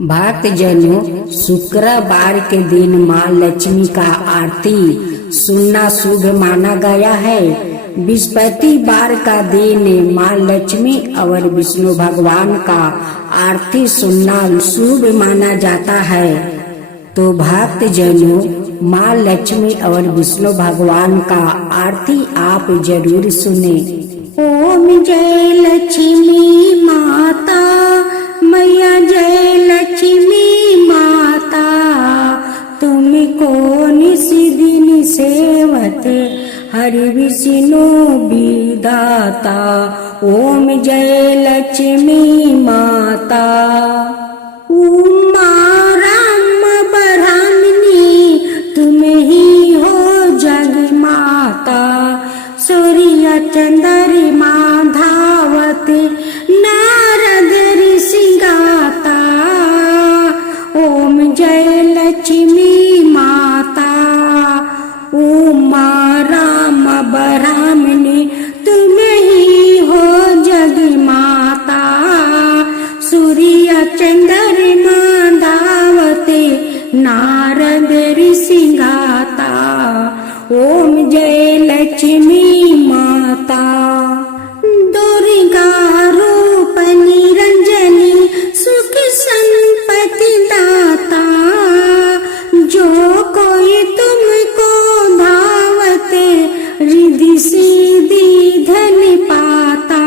भक्तजनों, शुक्रवार के दिन माँ लक्ष्मी का आरती सुनना शुभ माना गया है। बृहस्पतिवार का दिन माँ लक्ष्मी और विष्णु भगवान का आरती सुनना शुभ माना जाता है। तो भक्तजनों, माँ लक्ष्मी और विष्णु भगवान का आरती आप जरूर सुने। ओम जय लक्ष्मी माता, मैया जय लक्ष्मी माता, तुमको निस दिन सेवते हरि विष्णु विधाता। ओम जय लक्ष्मी माता। उमा राम ब्रह्मणी तुम ही हो जग माता, सूर्य चंद्रमा धावत नारद ऋषि गाता। ओम जय लक्ष्मी माता। उमा राम ब्रह्मणी तुम ही हो जग माता, सूर्य चंद्रमा धावते नारद ऋषि गाता। ओम जय लक्ष्मी माता। दुर्गा रूप निरंजनी सुख संपत्ति दाता, जो कोई तुमको धावते रिद्धि सिद्धि धन पाता।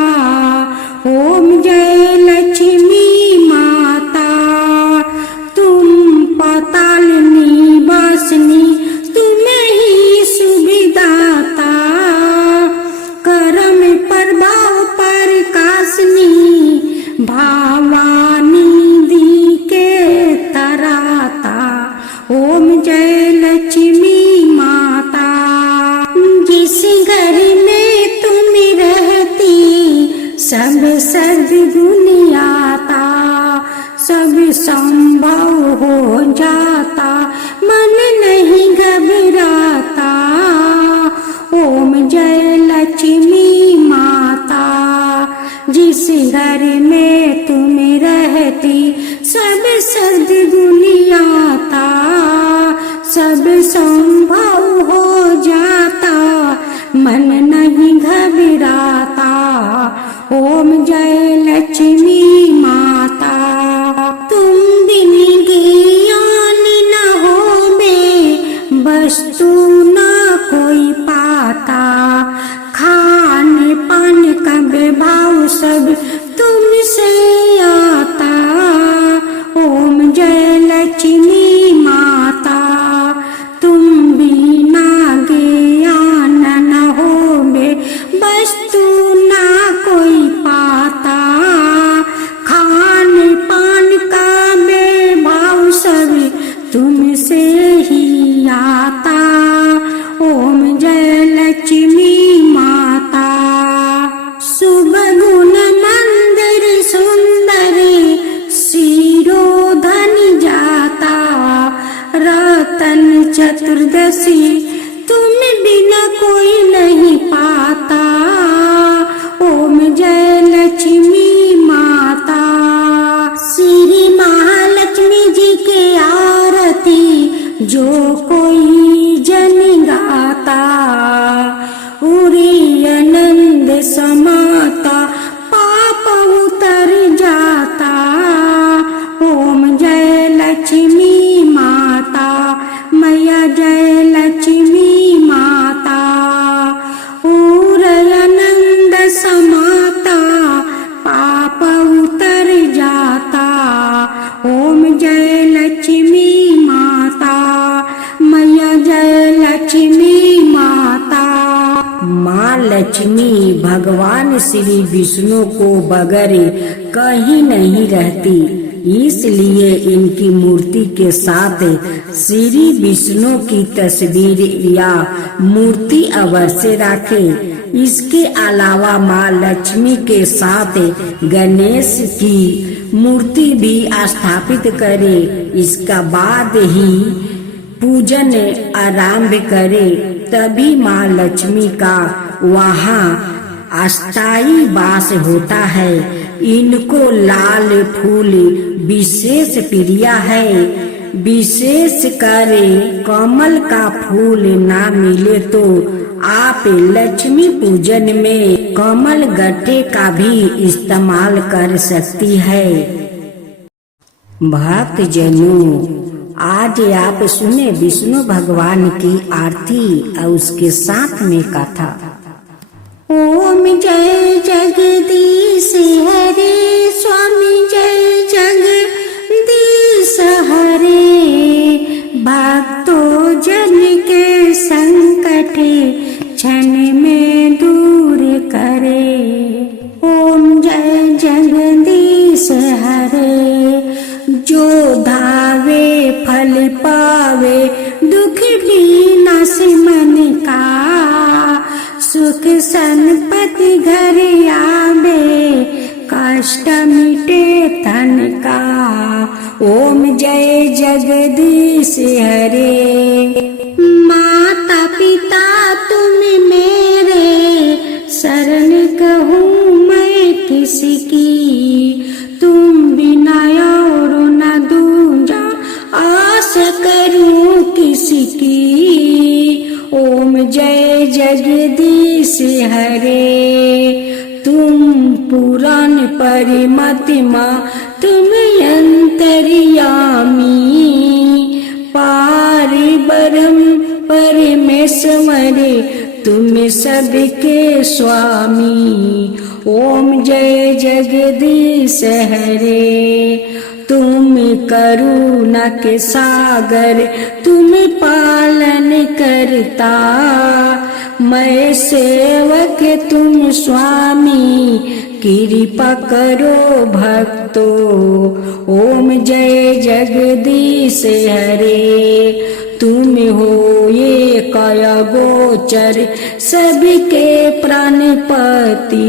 ओम जय लक्ष्मी माता। तुम पाताल निवासिनी तुम ही सुविदाता, कर्म प्रभाव प्रकाशनी भावानी दी के तराता। ओम जय लक्ष्मी माता। जिस घर में तुम रहती सब सद्गुण आता, सब संभव हो जाता मन नहीं घबराता। ओम जय लक्ष्मी माता। जिस घर में तुम रहती सब सद्गुण आता, सब संभव हो जाता मन नहीं घबराता। ओम जय लक्ष्मी माता। तुम बिन ज्ञान न होबे वस्तु न कोई पाता, खान पान का विभाव सब तुमसे आता। ओम जय लक्ष्मी माता। तुम बिना ज्ञान न होबे वस्तु ना कोई पाता, खान पान का विभाव सब तुमसे ही आता। ओम जय लक्ष्मी माता। शुभ गुण मंदिर सुंदर शिरोधन जाता, रतन चतुर्दशी तुम बिना कोई नहीं पाता। ओम जय लक्ष्मी माता। श्री महालक्ष्मी जी के आरती जो कोई जन गाता, उरी आनंद समाता पाप उतर जाता। ओम जय लक्ष्मी माता। मैया जय लक्ष्मी माता। उर आनंद समाता पाप उतर जाता। ओम जय लक्ष्मी माता। मैया जय लक्ष्मी माता। माँ लक्ष्मी भगवान श्री विष्णु को बगैर कहीं नहीं रहती, इसलिए इनकी मूर्ति के साथ श्री विष्णु की तस्वीर या मूर्ति अवश्य रखें। इसके अलावा माँ लक्ष्मी के साथ गणेश की मूर्ति भी स्थापित करें। इसका बाद ही पूजन आरंभ करें, तभी माँ लक्ष्मी का वहाँ अस्थायी वास होता है। इनको लाल फूल विशेष प्रिय है। विशेष करे कमल का फूल ना मिले तो आप लक्ष्मी पूजन में कमल गट्टे का भी इस्तेमाल कर सकती है। भक्त जनों, आज आप सुने विष्णु भगवान की आरती और उसके साथ में कथा। ओम जय जगदीश हरे, स्वामी जय जगदीश हरे। भक्तों जन के संकट क्षण में दूर करे। ओम जय जगदीश हरे। जो धावे फल पावे, दुख विनाश मन का। सुख संपत्ति घर आवे, कष्ट मिटे तन का। ओम जय जगदीश हरे। माता पिता तुम मेरे, शरण कहूँ मैं किसकी। तुम बिना और न दूजा, आस करूँ किसकी। ओम जय जगदीश हरे। तुम पुराण परिमतिमा, तुम अंतर्यामी। पार ब्रह्म परमेश्वर, तुम सबके स्वामी। ओम जय जगदीश हरे। तुम करुणा के सागर, तुम पालन करता। मैं सेवक तुम स्वामी, कृपा करो भक्तो। ओम जय जगदीश हरे। तुम हो ये काया गोचर, सबके प्राणपति।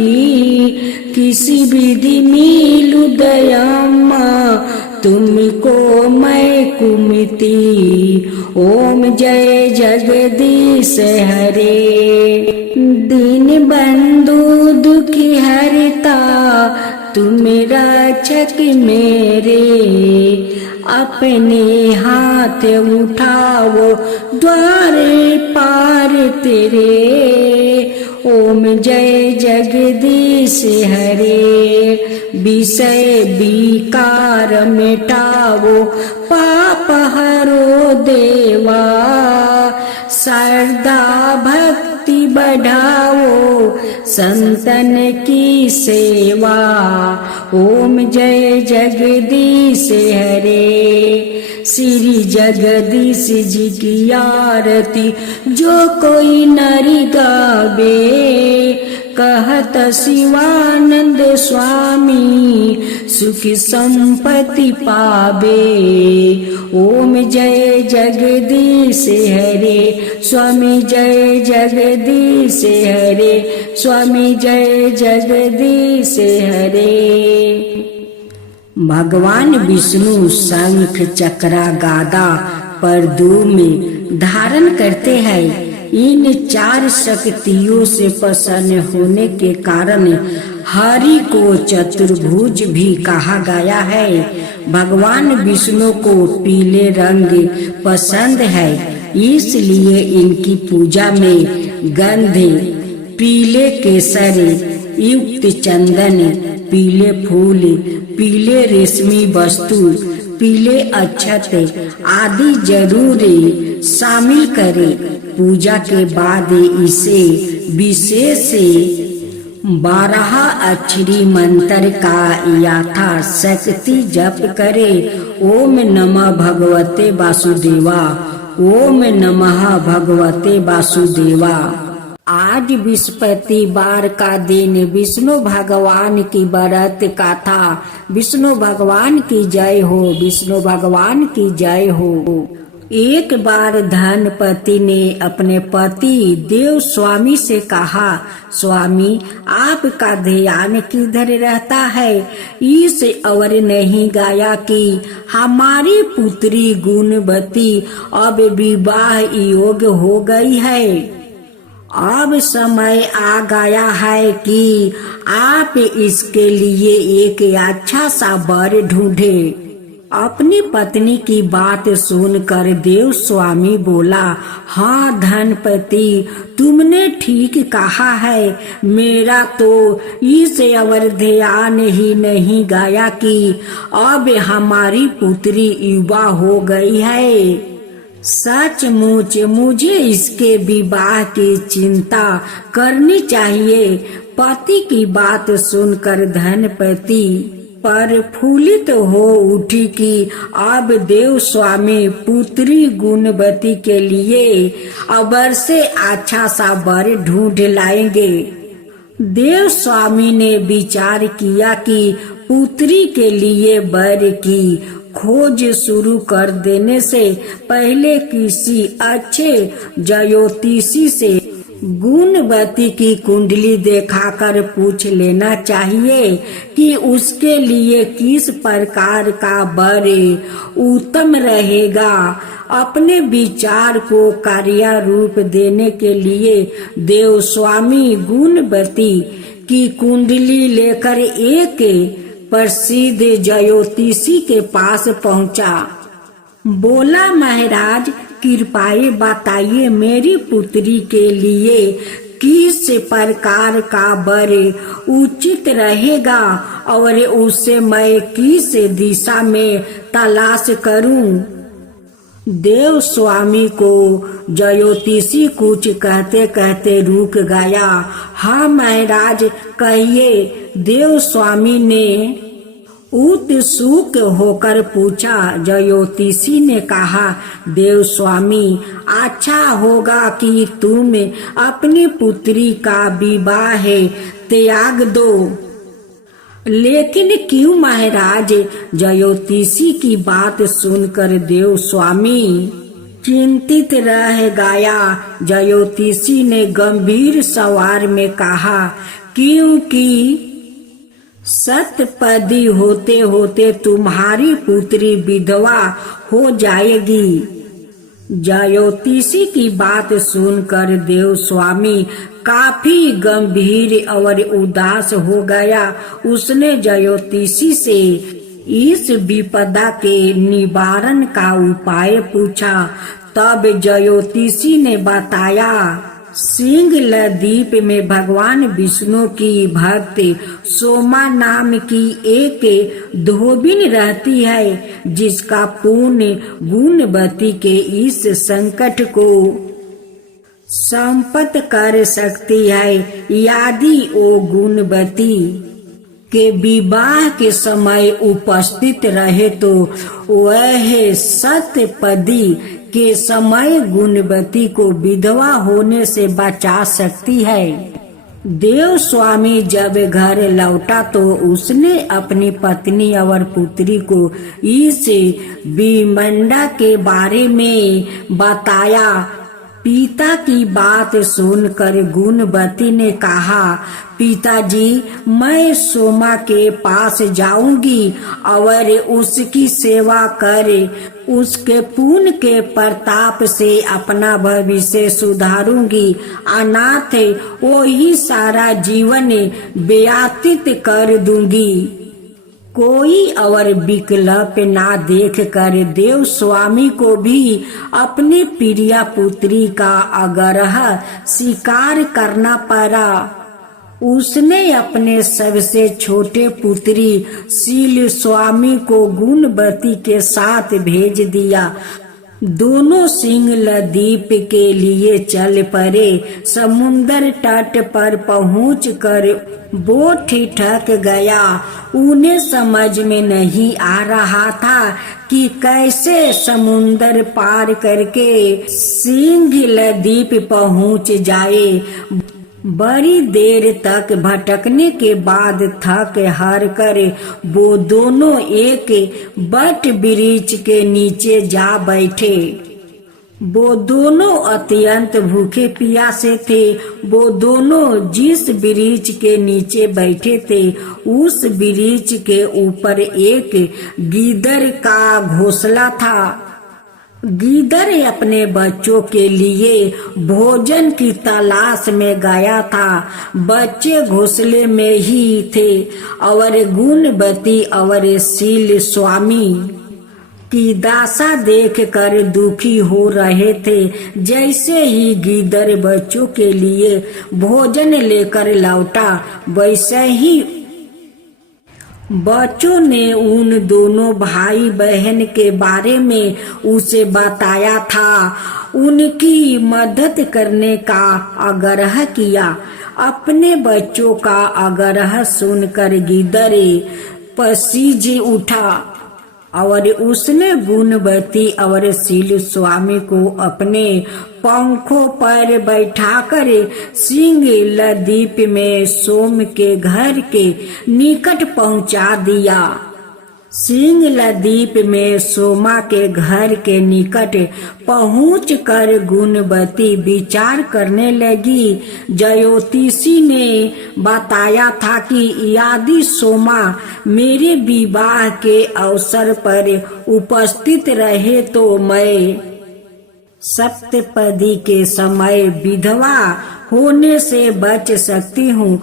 किसी विधि मिलू दयामा, तुमको मैं कुमति। ओम जय जगदीश हरे। दीन बंधु दुखी हरता, तुम रक्षक मेरे। अपने हाथ उठाओ, द्वार पार तेरे। ओम जय जगदीश हरे। विषय विकार मिटाओ, पाप हरो देवा। श्रद्धा भक्ति बढ़ाओ, संतन की सेवा। ओम जय जगदीश हरे। श्री जगदीश जी की आरती जो कोई नरि गावे। कहत शिवानंद स्वामी, सुख संपत्ति पावे। ओम जय जगदीश हरे। स्वामी जय जगदीश हरे। स्वामी जय जगदीश हरे। भगवान विष्णु शंख चक्रा गादा परदू में धारण करते हैं। इन चार शक्तियों से प्रसन्न होने के कारण हरि को चतुर्भुज भी कहा गया है। भगवान विष्णु को पीले रंग पसंद है, इसलिए इनकी पूजा में गंध, पीले केसर युक्त चंदन, पीले फूल, पीले रेशमी वस्तु, पीले अक्षत आदि जरूर शामिल करें। पूजा के बाद इसे विशेष 12 अक्षरी मंत्र का यथाशक्ति जप करे। ओम नमः भगवते वासुदेवा। ओम नमः भगवते वासुदेवा। आज बृहस्पतिवार का दिन विष्णु भगवान की व्रत कथा। विष्णु भगवान की जय हो। विष्णु भगवान की जय हो। एक बार धनपति ने अपने पति देव स्वामी से कहा, स्वामी आपका ध्यान किधर रहता है? इस अवर नहीं गाया कि हमारी पुत्री गुणवती अब विवाह योग्य हो गई है अब समय आ गया है कि आप इसके लिए एक अच्छा सा वर ढूंढे। अपनी पत्नी की बात सुनकर देव स्वामी बोला, हाँ धनपति, तुमने ठीक कहा है। मेरा तो इस अवर ध्यान ही नहीं गया कि अब हमारी पुत्री युवा हो गई है। सचमुच मुझे इसके विवाह की चिंता करनी चाहिए। पति की बात सुनकर धनपति प्रफुल्लित हो उठी कि अब देव स्वामी पुत्री गुणवती के लिए अवर से अच्छा सा वर ढूंढ लाएंगे। देव स्वामी ने विचार किया कि पुत्री के लिए वर की खोज शुरू कर देने से पहले किसी अच्छे ज्योतिषी से गुणवती की कुंडली दिखाकर पूछ लेना चाहिए कि उसके लिए किस प्रकार का वर उत्तम रहेगा। अपने विचार को कार्य रूप देने के लिए देव स्वामी गुणवती की कुंडली लेकर एक प्रसिद्ध ज्योतिषी के पास पहुंचा। बोला, महाराज कृपया बताइए मेरी पुत्री के लिए किस प्रकार का वर उचित रहेगा और उसे मैं किस दिशा में तलाश करूं। देव स्वामी को ज्योतिषी कुछ कहते कहते रुक गया। हाँ महाराज कहिए, देव स्वामी ने उत्सुक होकर पूछा। ज्योतिषी ने कहा, देव स्वामी, अच्छा होगा कि तुम अपनी पुत्री का विवाह त्याग दो। लेकिन क्यों महाराज? ज्योतिषी की बात सुनकर देव स्वामी चिंतित रह गया। ज्योतिषी ने गंभीर स्वर में कहा, क्योंकि सतपदी होते होते तुम्हारी पुत्री विधवा हो जाएगी। ज्योतिषी की बात सुनकर देव स्वामी काफी गंभीर और उदास हो गया। उसने ज्योतिषी से इस विपदा के निवारण का उपाय पूछा। तब ज्योतिषी ने बताया, सिंहलद्वीप में भगवान विष्णु की भक्त सोमा नाम की एक धोबिन रहती है, जिसका पुण्य गुणवती के इस संकट को संपत कर सकती है। यदि वो गुणवती के विवाह के समय उपस्थित रहे तो वह सतपदी के समय गुणवती को विधवा होने से बचा सकती है। देव स्वामी जब घर लौटा तो उसने अपनी पत्नी और पुत्री को इस विमंडा के बारे में बताया। पिता की बात सुनकर गुणवती ने कहा, पिताजी, मैं सोमा के पास जाऊंगी और उसकी सेवा कर उसके पुण्य के प्रताप से अपना भविष्य सुधारूंगी। अनाथ वो ही सारा जीवन व्यतीत कर दूंगी। कोई और विकल्प ना देख कर देव स्वामी को भी अपनी प्रिय पुत्री का आग्रह स्वीकार करना पड़ा। उसने अपने सबसे छोटे पुत्री शील स्वामी को गुणवती के साथ भेज दिया। दोनों सिंहलद्वीप के लिए चल पड़े। समुद्र तट पर पहुंचकर वो ठिठक गया। उन्हें समझ में नहीं आ रहा था कि कैसे समुद्र पार करके सिंहलद्वीप पहुंच जाए। बड़ी देर तक भटकने के बाद थक हार कर वो दोनों एक बट वृक्ष के नीचे जा बैठे। वो दोनों अत्यंत भूखे प्यासे थे। वो दोनों जिस वृक्ष के नीचे बैठे थे उस वृक्ष के ऊपर एक गीदड़ का घोंसला था। गीदड़ अपने बच्चों के लिए भोजन की तलाश में गया था। बच्चे घोंसले में ही थे और गुणवती और शील स्वामी की दशा देखकर दुखी हो रहे थे। जैसे ही गीदड़ बच्चों के लिए भोजन लेकर लौटा, वैसे ही बच्चों ने उन दोनों भाई बहन के बारे में उसे बताया था। उनकी मदद करने का आग्रह किया। अपने बच्चों का आग्रह सुनकर गीदड़ पसीज उठा और उसने गुणवती और शील स्वामी को अपने पंखों पर बैठाकर सिंगल द्वीप में सोम के घर के निकट पहुंचा दिया। सिंगल द्वीप में सोमा के घर के निकट पहुंचकर गुणवती विचार करने लगी। ज्योतिषी ने बताया था कि यदि सोमा मेरे विवाह के अवसर पर उपस्थित रहे तो मैं सप्तपदी के समय विधवा होने से बच सकती हूँ।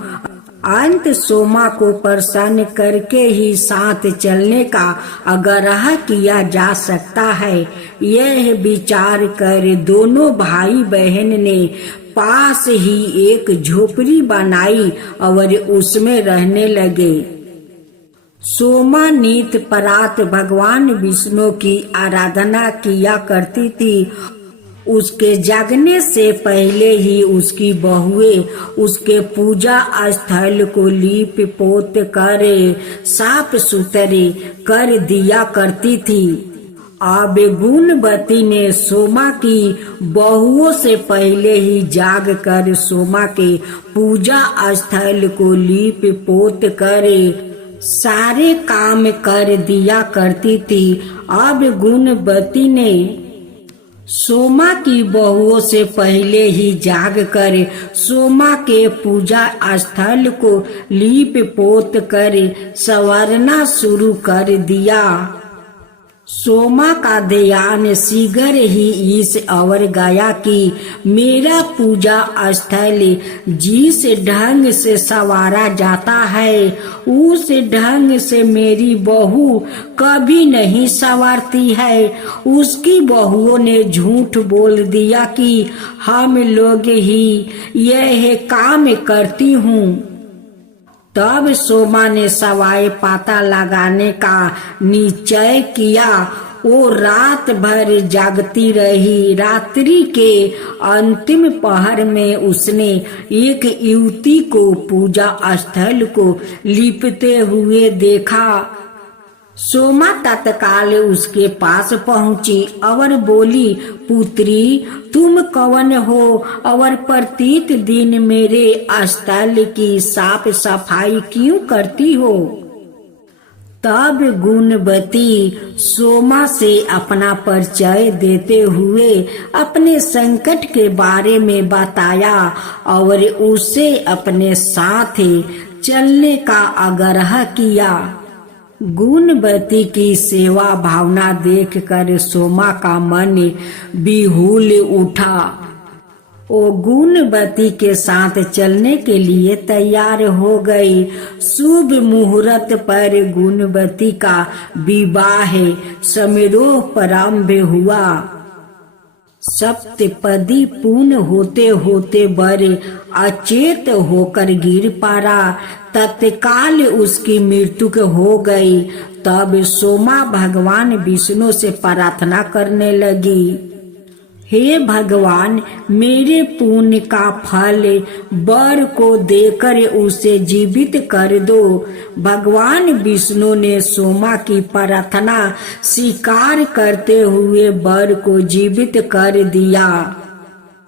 अंत सोमा को प्रसन्न करके ही साथ चलने का आग्रह किया जा सकता है। यह विचार कर दोनों भाई बहन ने पास ही एक झोपड़ी बनाई और उसमें रहने लगे। सोमा नित प्रात भगवान विष्णु की आराधना किया करती थी। उसके जागने से पहले ही उसकी बहुएं उसके पूजा स्थल को लीप पोत कर साफ सुथरे कर दिया करती थी। अब गुणवती ने सोमा की बहुओं से पहले ही जाग कर सोमा के पूजा स्थल को लीप पोत कर सारे काम कर दिया करती थी। अब गुणवती ने सोमा की बहुओं से पहले ही जाग कर सोमा के पूजा स्थल को लीप पोत कर संवारना शुरू कर दिया। सोमा का ध्यान शीघ्र ही इस ओर गया कि मेरा पूजा स्थल जिस ढंग से संवारा जाता है उस ढंग से मेरी बहू कभी नहीं संवारती है। उसकी बहुओं ने झूठ बोल दिया कि हम लोग ही यह काम करती हूँ। तब सोमा ने सवाए पाता लगाने का निश्चय किया। वो रात भर जागती रही। रात्रि के अंतिम पहर में उसने एक युवती को पूजा स्थल को लिपते हुए देखा। सोमा तत्काल उसके पास पहुंची और बोली, पुत्री तुम कौन हो और प्रत्येक दिन मेरे स्थल की साफ सफाई क्यों करती हो? तब गुणवती सोमा से अपना परिचय देते हुए अपने संकट के बारे में बताया और उसे अपने साथ चलने का आग्रह किया। गुणवती की सेवा भावना देखकर सोमा का मन बिहुल उठा। वो गुणवती के साथ चलने के लिए तैयार हो गई। शुभ मुहूर्त पर गुणवती का विवाह समारोह प्रारंभ हुआ। सप्तपदी पूर्ण होते होते वर अचेत होकर गिर पड़ा। तत्काल उसकी मृत्यु हो गई। तब सोमा भगवान विष्णु से प्रार्थना करने लगी, हे भगवान, मेरे पुण्य का फल वर को देकर उसे जीवित कर दो। भगवान विष्णु ने सोमा की प्रार्थना स्वीकार करते हुए वर को जीवित कर दिया।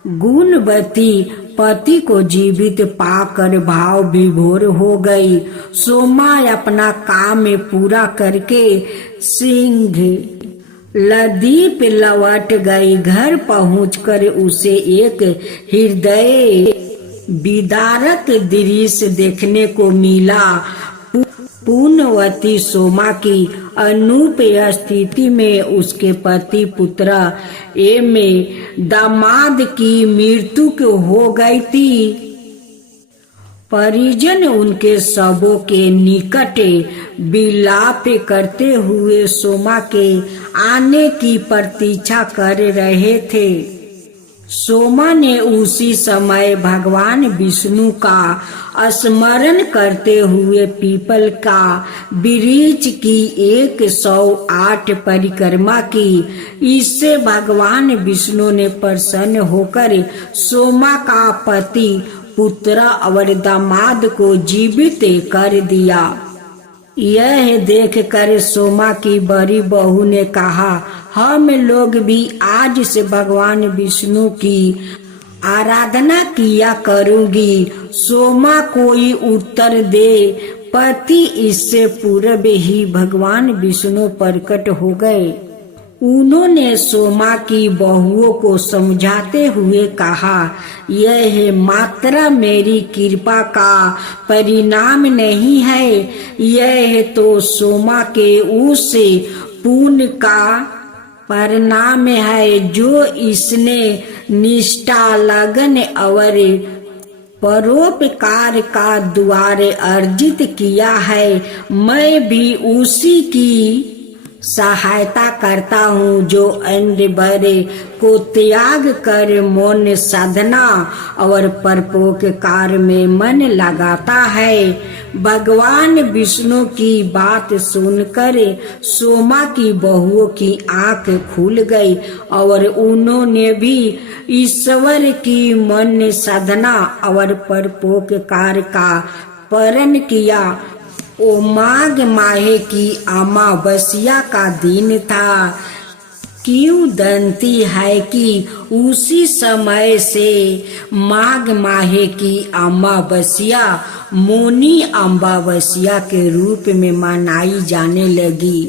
गुणवती पति को जीवित पाकर भाव विभोर हो गई। सोमा अपना काम पूरा करके सिंह लदीप लौट गई। घर पहुंचकर उसे एक हृदय विदारक दृश्य देखने को मिला। पुण्यवती सोमा की अनूप स्थिति में उसके पति पुत्र में दामाद की मृत्यु हो गई थी। परिजन उनके शवों के निकट विलाप करते हुए सोमा के आने की प्रतीक्षा कर रहे थे। सोमा ने उसी समय भगवान विष्णु का स्मरण करते हुए पीपल का वृक्ष की 108 परिक्रमा की। इससे भगवान विष्णु ने प्रसन्न होकर सोमा का पति पुत्र और दामाद को जीवित कर दिया। यह देखकर सोमा की बड़ी बहू ने कहा, हम लोग भी आज से भगवान विष्णु की आराधना किया करूंगी। सोमा कोई उत्तर दे पति इससे पूर्व ही भगवान विष्णु प्रकट हो गए। उन्होंने सोमा की बहुओं को समझाते हुए कहा, यह मात्र मेरी कृपा का परिणाम नहीं है, यह तो सोमा के उस पुण्य का परिणाम है जो इसने निष्ठा, लगन और परोपकार का द्वारे अर्जित किया है। मैं भी उसी की सहायता करता हूँ जो अन्य बड़े को त्याग कर मौन साधना और परोपकार में मन लगाता है। भगवान विष्णु की बात सुनकर सोमा की बहुओं की आंख खुल गई और उन्होंने भी ईश्वर की मन साधना और परोपकार का पालन किया। ओ माघ माह की अमावस्या का दिन था। किंवदंती है कि उसी समय से माघ माह की अमावस्या मौनी अमावस्या के रूप में मनाई जाने लगी।